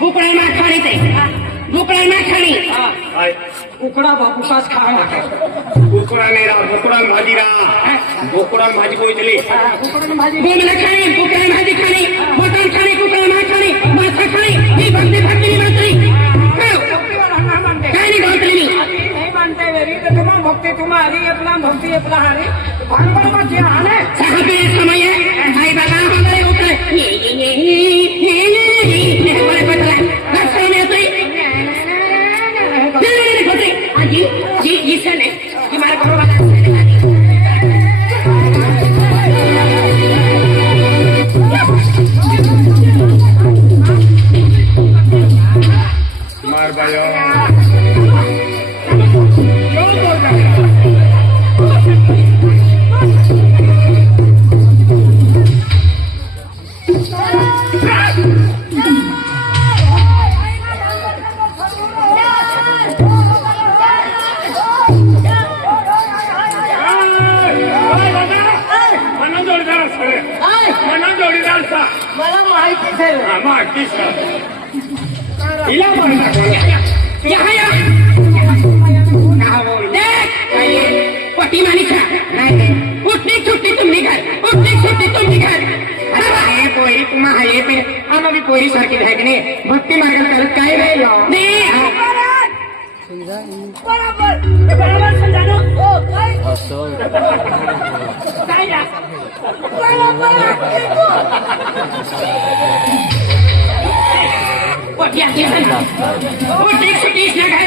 बुकड़ा ना खानी ते बुकड़ा ना खानी उकडा बापूसाच खा बुकड़ा नहीं रहा बुकड़ा भाजी रहा बुकड़ा भाजी कोई चली बोमला खानी बुकड़ा भाजी खानी मटन खानी कुकड़ा ना खानी माथा खानी ही भक्ति भक्ति नहीं मानती काय नहीं मानते नहीं मानते मेरी तो तुम्हारा भक्ति तुम्हारी अपना भक्ति अपना हरी भगवान का क्या हाल है साहब ये समय है भाई बाबा हमारे ऊपर हमारे पता है रास्ते में तो जी जी जी से नहीं हमारे घर वाला मार भाइयों मला माहितीच आहे पटी मानी खा उठनी छुट्टी तुम निघाल उठनी छुट्टी तुम निघाल अरे पोरी तुम्हा हाये पे आम्हा भी पोरी सारखी आहे की नाही भक्ती मार्गात चालत काय रे बरोबर बरोबर समजानो ओ काय काय या पटिया के उठनी छुट्टी ना काय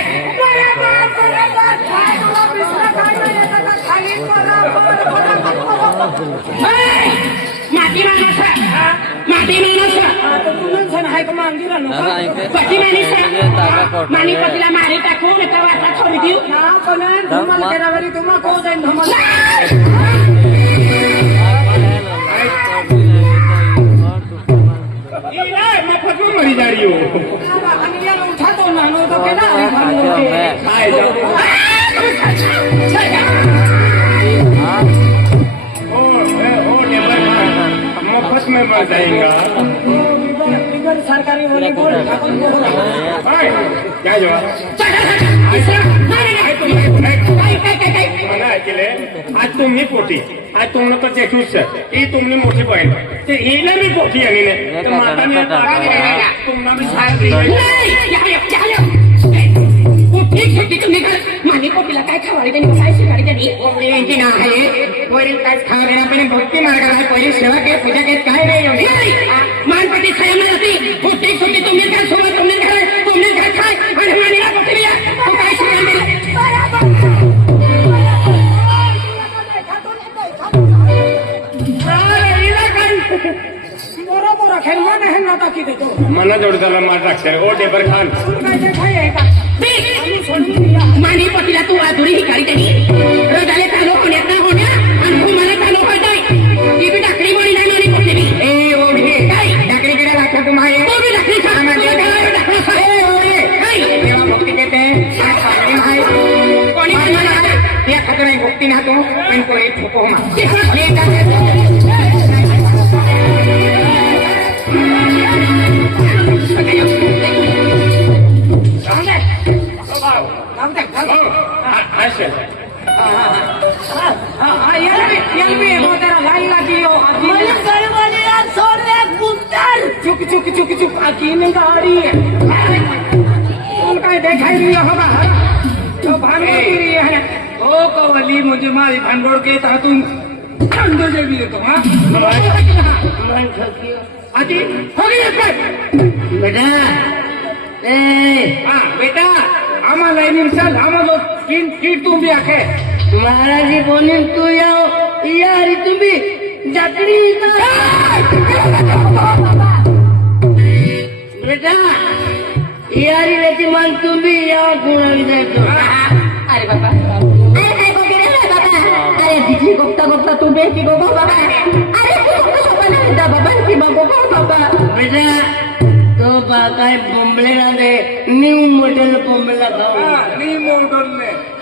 माती माणसा हाय का मांगीला पटी माणसा मानी पतीला मारी टाकून एका वाटा छोडी देऊ ना पण धमाल करावरी तुम्हा को जाईन धमाल मरी जा रही हो उठा दो ना तो केना मफत में मर जाएगा सरकारी बोली बोल क्या जवाब आज तुम्ही पोटी आज तुमनं तर जेठूच ही तुमने मोठी बहीण ते हिला मी पोटी आणि माताने तुम्हाला मी साथ ठीक छुट्टी तुम निघाल मानी पोटीला काय खावाडी त्यांनी काय शिकाडी त्यांनी यांची ना आहे वरील काय खावा देणं पण भक्ती मार्गाला आहे पहिली सेवा के पूजा के काय रे एवढी मानपटी खाय ना जाती ठीक छुट्टी तुम निघाल सोबत तुम निघाल खाय आणि मानीला पोटी बिया तो काय शिकाडी दिली बरोबर खेळ मन आहे ना टाकी देतो मना जोडताला मार टाकशाल ओ टेपर खान मानी पतीला तू आधुरी हिकारी त्यांनी रडाले चालू होण्यात ना होण्या आणि घुमाला चालू होत नाही ती बी टाकडी बोली नाही मानी पती बी ए ओढे काय टाकडीकडे राखा तुम्हाला तो बी टाकडी खा तेव्हा भक्ती देते कोणी म्हणणार ते खातो नाही भक्ती ना तो पण कोणी ठोको मा चुक चुक चुक चुक आकीन गाड़ी उनका देखा ही होगा तो भांगोड़ी है ओ कवली मुझे मारी भांगोड़ के ता तुम खंडो से भी तो हां आजी हो गई बेटा ए हां बेटा आमा लाइनिंग साल आमा लो तीन कीट तुम भी आके महाराजी बोनी तू याओ यारी तुम्ही जाकरी बेटा यारी लेती मान तुम्ही या गुणावी जातो अरे बाबा अरे दिखली गोप्ता गोप्ता तू बेटी गो बाबा अरे तू सोपा नाही दा बाबा की बाबा बाबा बेटा तो बा काय बोंबलेला दे न्यू मॉडेल बोंबला खाऊ न्यू मॉडेल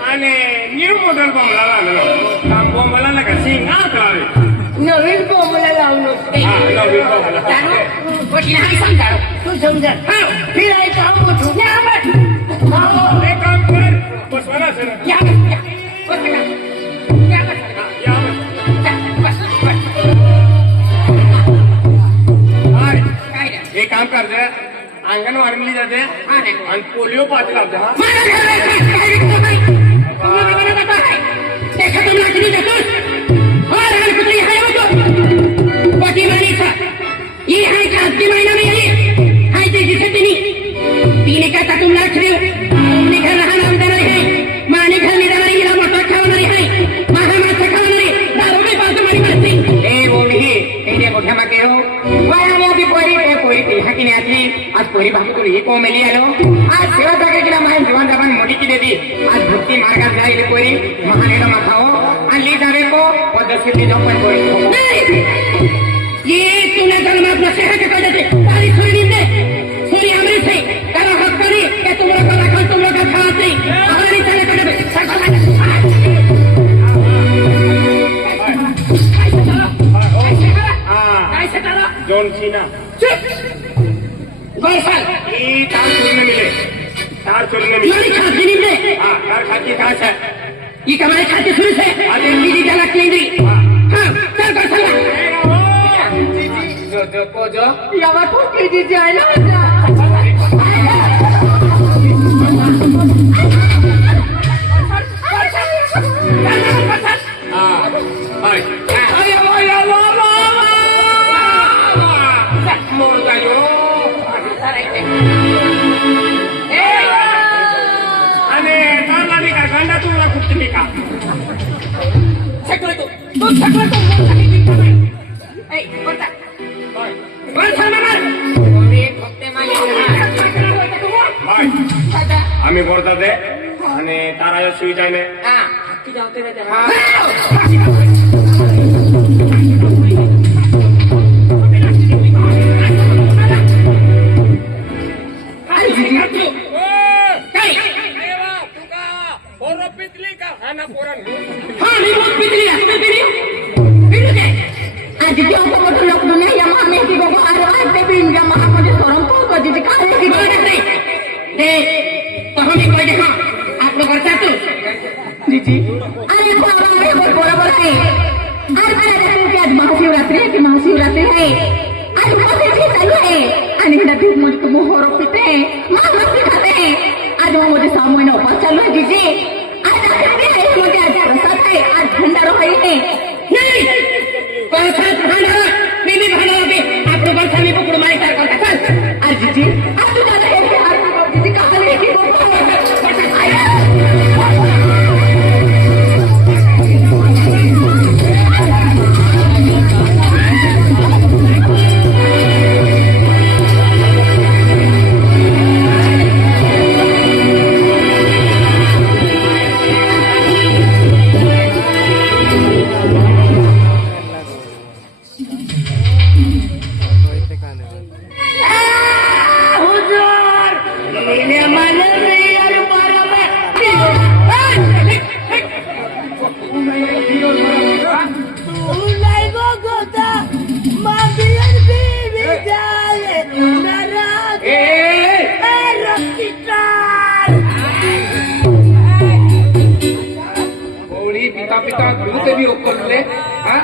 आणि न्यू मॉडेल बोंबला लागलो काम बोंबला ना का सिंग हा करावे नवीन कोंबड्या लावून होते हा नवीन कोंबडा. जाणू पोटीला हाय समजा तू समजा फिरायचं मोठू या बस एक काम कर बसवा ना सर. या बस या बस बेटा. या बस या बस. जा, बस बस हाय. काय रे? हे काम करते अंगणवाडीमध्ये जाते हा रे. आणि पोलिओ पाच लावते हा. मला घरात काय विकतो काय? तुम्ही मला बघा काय? देखा तुम लाकडी जातोस? और हर कुत्री है वो तो पोटी मारी था. ये है का आपकी महीना में ये हाय ते जिसे तिने का तुम लाख रहे हो. तुमने घर रहा नाम देना है माने घर में दवाई गिरा मोटा खावणारी है महामासा खावणारी दारू में पास मारी मारती. ए बोली तेरे मोठ्या मागे हो वय आम्ही आधी पोरी ती हाकीने आतली आज पोरी भाऊ तुला ही कोमेली आलो आज सेवा जागे केला माहीत जवान जवान मोठी की देती आज भक्ती मार्गात जाईल पोरी महानेला माखाओ आणि ली जावे को पद्धतशीर जाऊ पण पोरी नाही ये तुला जन्मात नसे है के देते सारी सुनी दे सूर्य अमृत से करो हक करी के तुम लोग का रखा तुम लोग का खाते हमारी चले कर दे कैसे करो जोन सीना गोरफल ये तार चुनने मिले तार चुनने मिले. मेरी खाती नहीं दे हाँ तार खाती कहाँ से ये कमाई खाती शुरू से अरे मेरी गलत नहीं दी हाँ चल गोरफल जो यावा तो की जायला हाय मोर जायो आणि तारला का गांडा तुम्हाला खूप तुम्ही का सगळं तू सगळं तू ए कोणता हाय गोरफल मार मी फक्त हाय आम्ही बोलतात ते आणि तारा सुविधा आहे ना हाँ आप लोग अरे बाबा अरे बरोबर आहे आज आज महाशिवरात्री आहे की महाशिवरात्री आहे आज महाशिवरात्री चालू आहे आणि नदीत मग तू मोहर पिते मस्ती खाते आज माझे 6 महिने उपास चालू आहे जीजी आज आखरी आहे म्हणजे आज प्रसाद आहे आज भंडारा आहे नहीं प्रसाद भंडारा मी भी भंडारा पे आप लोग बस हमें पकड़ मारे कर कर चल आज जीजी आज तू जाता है कि आज जीजी कहां है कि पिता पिता दूध भी ऊपर ले हाँ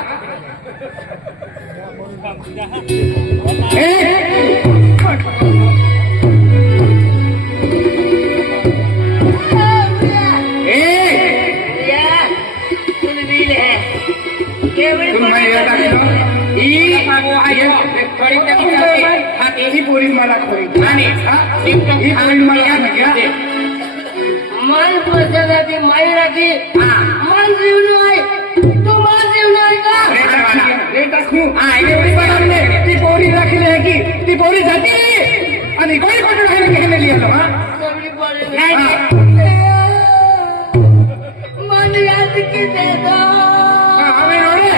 पोरी मला मन पोचण्याची माई राखी मन जीवन आहे तू मन जीवन आहे का ती पोरी राखली आहे की ती पोरी जाती आणि कोणी कोणी राहिली घेणे लिहिलं हा सगळी बोलली मन याद की दे दो आम्ही रोडे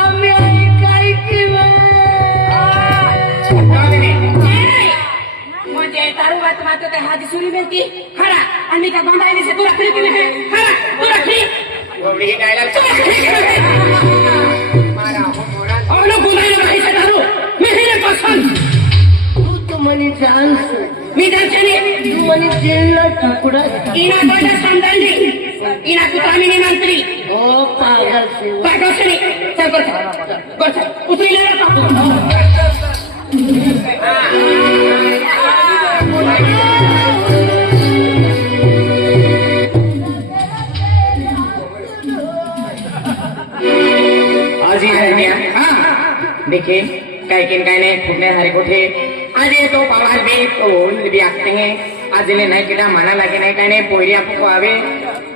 आम्ही काय केलं मुझे तारू बात बातों के हाथ सुनी मिलती खड़ा अन्य का बंदा से तू रखी क्यों है खड़ा तू रखी कोंबडी गायला मारा हो मोरा और बोलायला नाही दारू मी हे पसंत तू म्हणे चान्स मी त्याच्याने तू म्हणे जेलला तुकडा इना बडा संदांडी इना कुतामिनी मंत्री ओ पागल पागोसनी चल गोठ उतरिले आजी है देखिए काय किन काय नहीं फुटने हरे कोठे आज ये तो पवार भी तो भी आते हैं आज ले नहीं किला मना लगे नहीं काय नहीं पोरी आपको आवे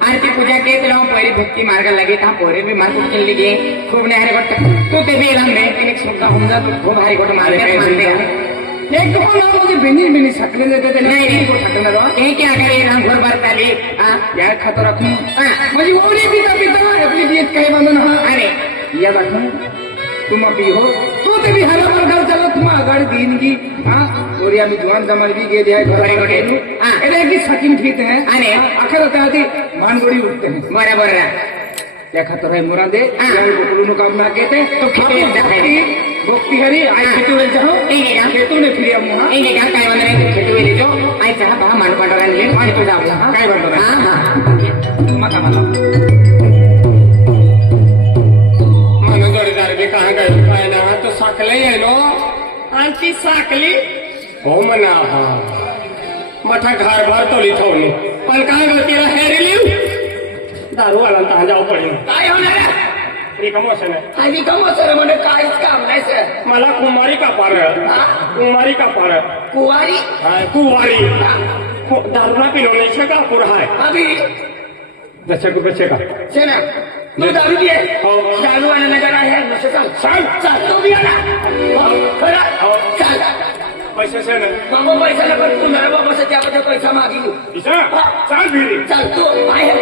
आरती पूजा के तो पोरी भक्ति मार्ग लगे था पोरी भी मार्ग चल लगे खूब ने हरे कोठ तो ते भी लम में कि सुनता होगा तो खूब हरे कोठ मार के मानते हैं एक तो ना मुझे बिनी बिनी सकले देते थे नहीं नहीं को सकना दो ये क्या करे राम घोर बार ताली हां यार खतर रखूं मुझे वो नहीं पीता पीता अपनी दियत कहे बंधन हां अरे ये बात तुम अभी हो तो ते भी हरा पर घर चलो तुम आगाड़ी दिन की हां और या में जवान जमाल भी गे दिया घर बड़े हां एले की सकीम ठीक है अरे आखिर आती मानगोड़ी उठते हैं बराबर या खतर है मुरादे या बोलू काम ना कहते तो खेती भक्ति हरी आई खेती वेल चाहो खेतू ने फिर हम हां ini kan kayak mana itu खेती वेली जो आई चाह पहा मान पाटोran ले मान itu जाऊ हां काय म्हणतो हां मका मला म्हणून जोडीदार बी कहा काय काय ना तो साकले येलो आणि ती साकली हो म्हणा हा मठा घर भर तोली ठेवली पण काय गतीला हेरी लिव दारू आला तर जाऊ पडेल काय होणार रिकमोशन आहे आणि कम सर म्हणे काहीच काम नाही सर मला कुमारी का पार कुमारी का पार कुवारी कुवारी दारू ना पिलो नाही का पूर हाय अभी जसे को बचे का सेना तू दारू पिए हो. दारू वाला नजर आहे नशे चल चल चल तू भी आना खरा चल पैसे से ना बाबा पैसा ना पण तू मेरा बाबा से त्याबद्दल पैसा मागितू इसा चाल फिरी चल तू आहे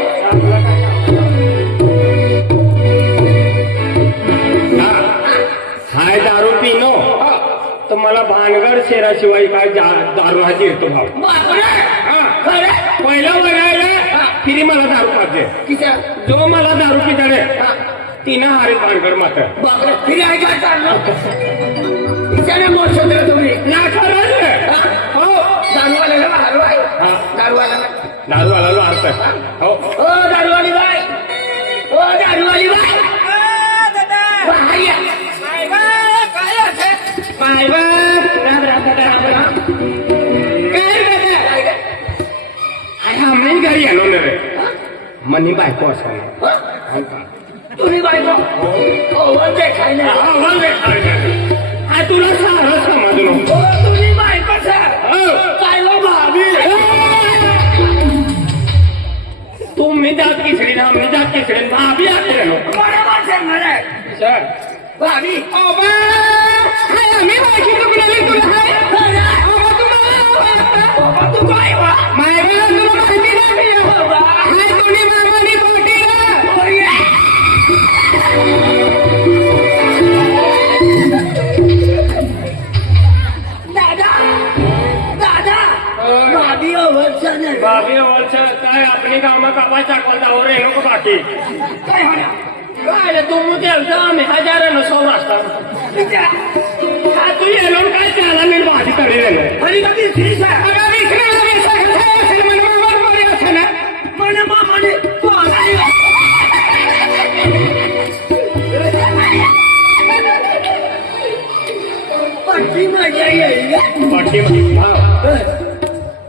हाय दारू पिनो तर मला भानगड शेराशिवाय काय दारू हा जिरतो भाऊ बापरे खरं पहिला बनायला फिरी मला दारू पाहिजे किसा जो मला दारू पिताडे तिनं हारे भानगड मात्र बापरे फिर आहे काय चाललं किसाने मोठ सदर तुम्ही ना खरं हो दारूवाल्याला मारू आहे हा. दारूवाल्याला दारू आला अर्थ हो ओ दारूवाली बाई ओ दारूवाली बाई बाई काय आहे बाय बाय राम राम राम काय रे आय आम्ही घरी आलो ना रे मनी बायको असं तुम्ही बायको हो देखायला हा तुला सारं समजलो हो तुम्ही बायको सर काय हो भाभी तुम्ही जात किसडी ना आम्ही जात किसडी भाभी आते नो बरोबर सांगणार आहे सर भाभी ओबा हाय आम्ही बाकी तुकडे तुला हाय ओबा तुम्हाला बाबा तू काय वा मायला तुला माहिती नाही हाय तुम्ही मामानी पोटीला दादा दादा भाभी अवश्य नाही भाभी वर्ष काय आपली कामं कापायचा कोणतावर आहे नको बाकी काय होणार काय रे तू मुद्द्याचा आम्ही हजारानं सौ वाजता हा तू येलो काय त्याला मी भाजी तळी रे आणि कधी ठीक आहे अरे विसरायला विसरायला असेल मन बरोबर असेल ना म्हणे मामाने तू आला पट्टी मजा येईल बाकी भाव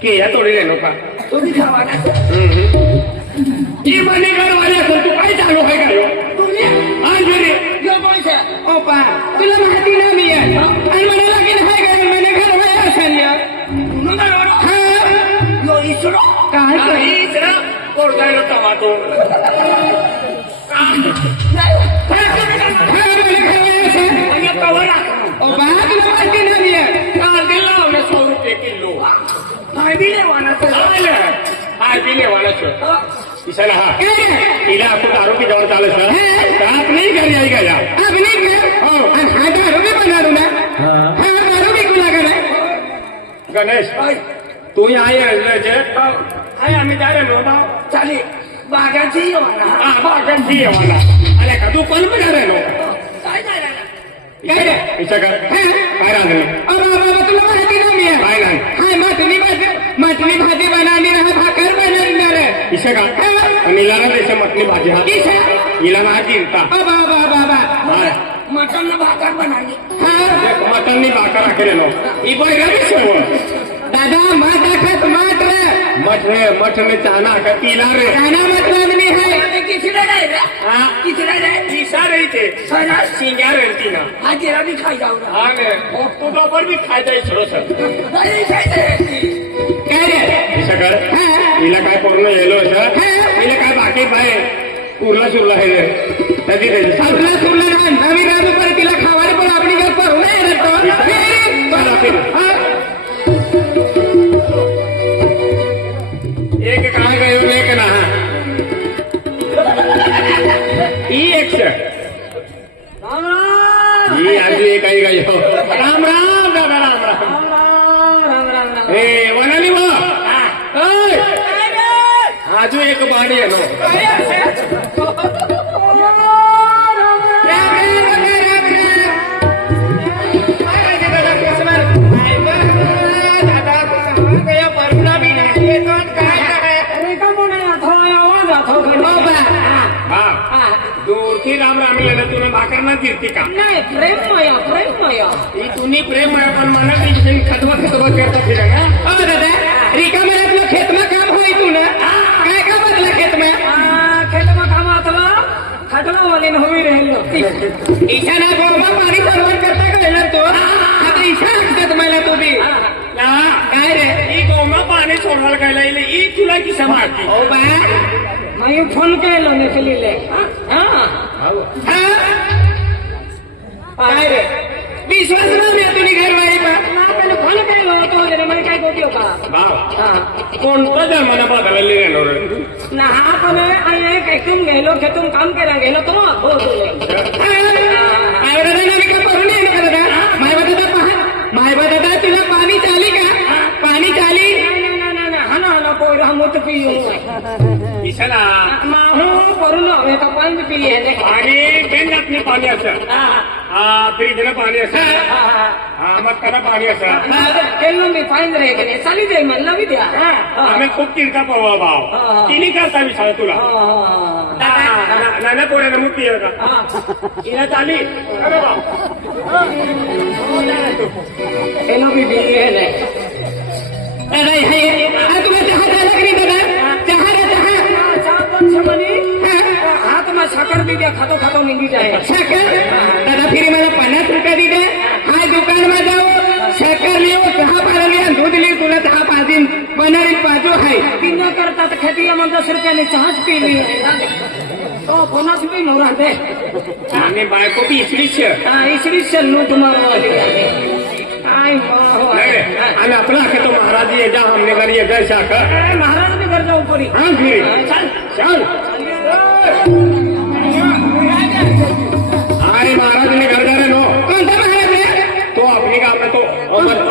के या तोडी रे नका तुम्ही खावा ना ही मनी घरवाले असेल तू काय चालू आहे काय तुम्ही आज रे यो पैसा ओपा तुला माहिती नाही मी आणि मला लगीन हाय काय म्हणे घर बाहेर असेल या यो इसरो काय हीच ना कोरडायला टमाटो ओपा तुला माहिती नाही कांदे लावणे 100 रुपये किलो काय बी लेवाना हाय बी लेवाना इशाला हा तिला आपण दारू की जवळ चालू सर आप नाही घरी आई गया अब नहीं गया हो आणि हा दारू बी बनणार ना हा दारू बी कुला करा गणेश तू या हाय आम्ही जा रे नो भाव चालेल बागाची येवाना हा बागांची येवाना अरे का तू पण रे नो काय नाही राहिला. काय रे विचार कर काय रांधले बाबा तुला माहिती ना मी काय नाही हाय मटणी भाजी बनानी है भाकर बनवणार है इसे का आणि हिला ना त्याच्या मटणी भाजी हा हिला ना जिरता बाबा मटन भाकर बनाली मटननी भाकर राखेल नो ही बैरा विषय दादा मठ आखत मठ मठ में चाहना का पीला रे गाना मतलब नहीं है किचडा नाही रे हा किचडा नाही ईसा रही थे सना सिंगार रहती ना हा जिरा भी खाई जाऊ ना हाँ ने तुझा पर भी खाय जाय छोड़ो सर अरे खायचे काय रे इसा कर हिला काय पूर्ण येलो सर हिला काय बाकी बाय उरला सुरला है रे नदी रे सुरला ना नवी राजू पर तिला खावायला पण आपली घर पर नाही रे चला फिर एक काय गयो एक ना ही एक ही आजी काही गयो राम राम दादा राम राम ए वनाली बा आजू एक बाणी आहे नो दूरથી राम राम लेलं तुला भाकर ना फिरती का नाही प्रेममय ही तुम्ही प्रेम आहे पण मला ती खतवा करता फिरा ना दादा रिकामा आपलं खेतमा काम होई तू ना काय का बदला खेतमा खेतमा काम अथवा खटवावाले होई राहिलो ईशाना गोमा पाणी सरवण करता का तो आता ईशा हटत मला तू बी ना काय रे ही गोमा पाणी सोडवायला काय लागले ही तुला की समारती ओ बा मी फोन केलो नेकलीले काय रे विश्वास नाही तुम्ही घरवाडी पा फोन केलो तो जरा मला काय गोटियो का कोणता जन्माना बदलले रे ना हा पण आणि खेतून गेलो खेतून काम केला गेलो तो हो माय दादा तुला पाणी चाली का पाणी चाली मोठ पिऊ ईशाना माहू करून हवे का पाणी पिये आणि बेंडातनी पाणी असं फ्रीजनं पाणी असं मटकानं पाणी असं केलं मी फाईन रे चाली जाई म्हणलं मी द्या आम्ही खूप तिरका पवा भाव तिने करता विचार तुला नाना पोऱ्यानं मग पिय का हिला चाली अरे भाऊ केलं मी पिये दादा तुला चहा झाला की नाही दादा चहा हाथ में साखर भी दिया खातो खातो निघी जाए साखर दादा फिर मला 50 रुपये दी दे हा दुकान में जाओ साखर लियो चहा पाला लिया दूध लियो तुला चहा पाजीन बनारी पाजो है तीन करता तो खेती में 10 रुपये चहाच पी ली तो बोनस भी न रहते आम्ही बायको बी इसरी चलू तुम्हारा आणि आपला तो महाराज ये जा हमने घर ये जा शाखा महाराज भी घर जाऊ पड़ी हाँ फिर चल चल अरे महाराज ने घर जा रहे नो कोणता महाराज है तो अपने का अपने तो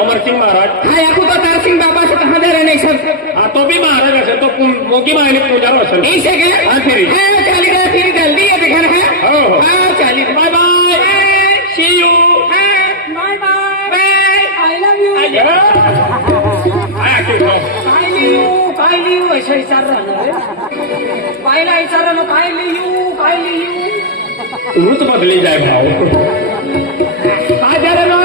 अमर सिंह महाराज हा याकू तो तार सिंह बाबा से कहा दे रहे नहीं सब हाँ तो भी महाराज असेल तो मोगी मायने पूजा असेल नहीं से गए हाँ फिर चाली गए फिर जल्दी है दिखा है हो हाँ चाली bye bye see you bye bye I love you काय लिहू असं विचार बायला विचार काय लिहू रूच बदली जाए भाव हाँ जा रहे लो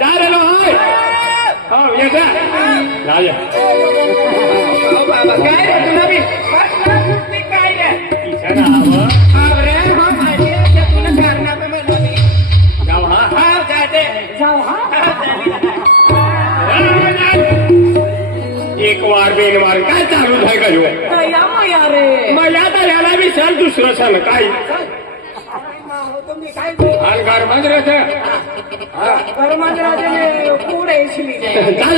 जा रहे लो हाँ ये जा राजा बाबा काय रे तुला भी काय रे ईशाना अरे हाँ भाई तुला करना पे मैं नहीं जाओ हाँ हाँ जाते जाऊ हा एक वार बेन वार काय चालू आहे का ह्यो या मग या रे मला तर याला बी सण दुसरं सण काय तुम्ही काय आणि घर बंद रहते कर्मचाऱ्याने पुढे शिली जाईल चल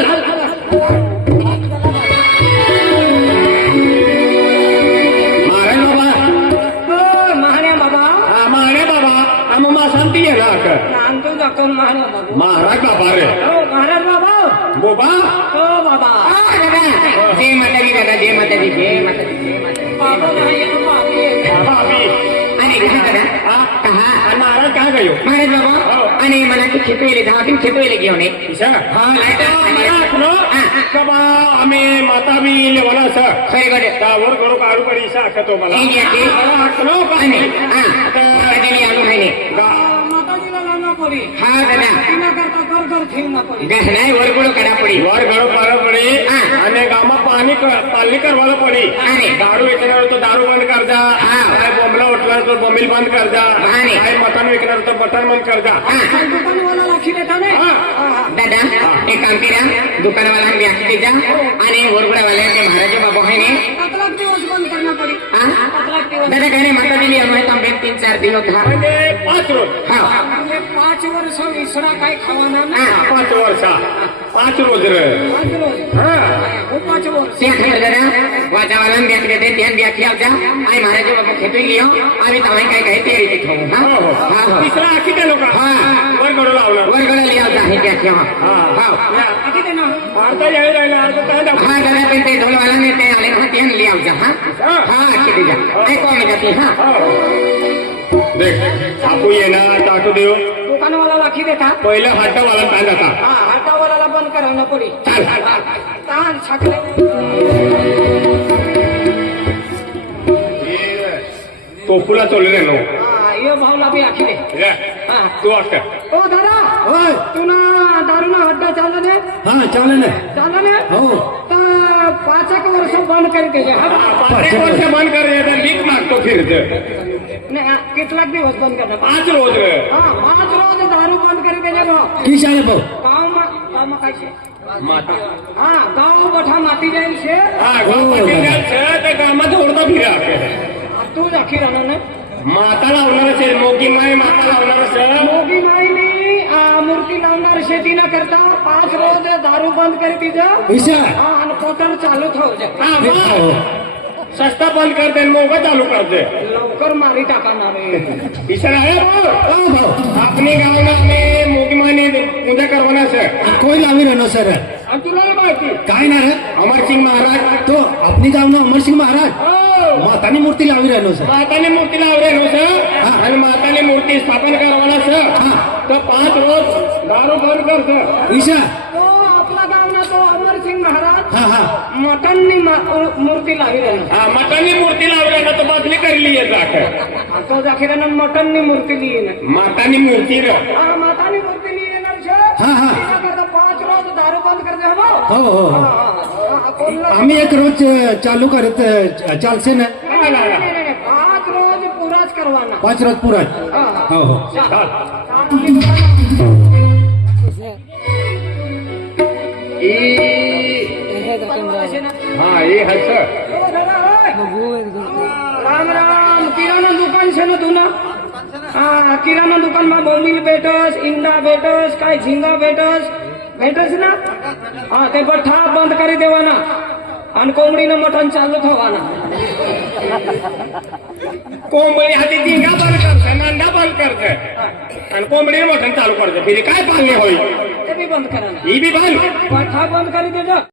मारे बाबा महाण्या बाबा हा मारे बाबा आम्ही मा शांती आहे ना आणतो दाखवून महाण्या बाबा महाराज बाबा रे हो महाराज बाबा बोबा हो बाबा हा दादा जय माताजी दादा जय माताजी जय माताजी जय माताजी बाबा नाही बाबा भाभी आणि दादा हा नाराज काय गयो महाराज बाबा आणि मला ते खेतवेले 10 दिन खेतवेले घेऊन ये ईशा कबा आम्ही माता बी लेवला सर खरे गडे त्यावर करू काढू करी ईशा आखतो मला हे घ्या ते. आखलो आणि पाणी माताजीने आणून आहे माताजीला लावणार पडी हा दादा तिला करता कर कर ठेवणार पडी गहनाय वरगुडो करा पडी वर घडो पार पडे आणि गामा पाणी पालनी करवायला पडे आणि दारू विकणार तो दारू बंद कर जा काय बोंबला उठला तो बोंबील बंद कर जा आणि काय मटण विकणार तो मटण बंद कर जा दुकानवाला लाखी देता नाही दादा एक काम करा दुकानवाला व्याख्या जा आणि वरगुडावाल्या ते महाराज बाबू आहे ने 7 लाख दिवस बंद करणार पडी 7 लाख दिवस दादा काय माता दिली आम्ही तांबे 3-4 दिवस हा म्हणजे 5 रोज हा म्हणजे 5 वर्ष विसरा काय खावाना ना 5 वर्षा 5 रोज रे 5 रोज हा हो 5 वर्ष त्या खबर दादा वातावरण व्याख्या देते त्या व्याख्या जा आणि महाराज बाबू खेतून घेऊ आम्ही तांबे काय काय ते रीती खाऊ हो हो हा हा तिसरा आखी त्या लोक हा वर घडू लावणार वरगुडा लिहा जा हे व्याख्या हा आधी दे ना अर्धा यायला राहिला अर्धा काय दाखव हा दादा पण ते ढोलवाला ने ते आले ना ते लिहा जा हा हा किती जा ऐकू आम्ही जाते हा देख आपू ये ना टाकू देऊ दुकानवाला लाखी देता पहिलं हाटावाला काय जाता हा हातावाला बंद करायला पडी चाल ताण छाकले टोपूला चोले नो हा ये भावला बी आखी दे हा तू वाटत ओ दादा होय तू ना दारूना हड्डा चालला ने हा चालेल ना चालला ने हो तर 5 वर्ष बंद करी त्याचे हा 5 वर्ष बंद कर लीक मागतो फिरत नाही कितला दिवस बंद करणार 5 रोज रे हा 5 रोज दारू बंद करी त्याचे भाऊ की चालेल भाऊ गाव मा काय शे माता हा गाव बठा माती जाईल शे हा ते कामात ओढता फिरा तू दाखी राहणार ना माता लावणार असेल मोगी माय माता लावणार असेल मोगी माईनी मूर्ती लावणार शेतीला करता 5 रोज दारू बंद करी तिचं ईशा हा आणि पोटर चालू ठेव जा. हा मग सस्ता बंद कर दे मोग चालू कर दे लवकर मारी टाकणार इशारा आहे भाऊ आपली गावाला मोगी मायने पूजा करवाना सर कोई लावी रहनो सर तुला माहिती काय ना रे अमरसिंग महाराज तो अपनी गाव ना अमरसिंह महाराज मातानी मूर्ती लावी रहनो सर माताने मूर्ती लावले नो सर आणि माताने मूर्ती स्थापन करवाना सर तर 5 रोज दारू बंद कर सर ईशा तो आपला गाव ना तो अमरसिंग महाराज हा हा मटननी मूर्ती लावी राहिला हा माताने मूर्ती लावल्या ना तर बदली करली आहे जाख तो दाखीरानं मटननी मूर्ती लिही ना मातानी मूर्ती रे हा मातानी मूर्ती लिही येणार शे हा, हा. तिला करता 5 रोज दारू बंद करते हा भाऊ हो हो हो कोणला आम्ही एक रोज चालू करत चालसे ना 5 रोज पुराच करवाना 5 रोज पुरा हो हो हा हे हस राम राम किराणा दुकान છે ને તું હા કિરાણા દુકાનમાં બોમ્બીલ બેટસ ઈંડા બેટસ કાંઈ ઝીંગા બેટસ ના હા તે ભઠ્ઠા બંધ કરી દેવાના અને કોંબડીનું મટન ચાલુ થવાના कोंबडी हाती झिंगा बंद करते नांदा बंद करते आणि कोंबडी मोठं चालू करते फिरी काय पालणे होईल તે બી બંધ કરાના ही बी बंद ભઠ્ઠા બંધ કરી દેજો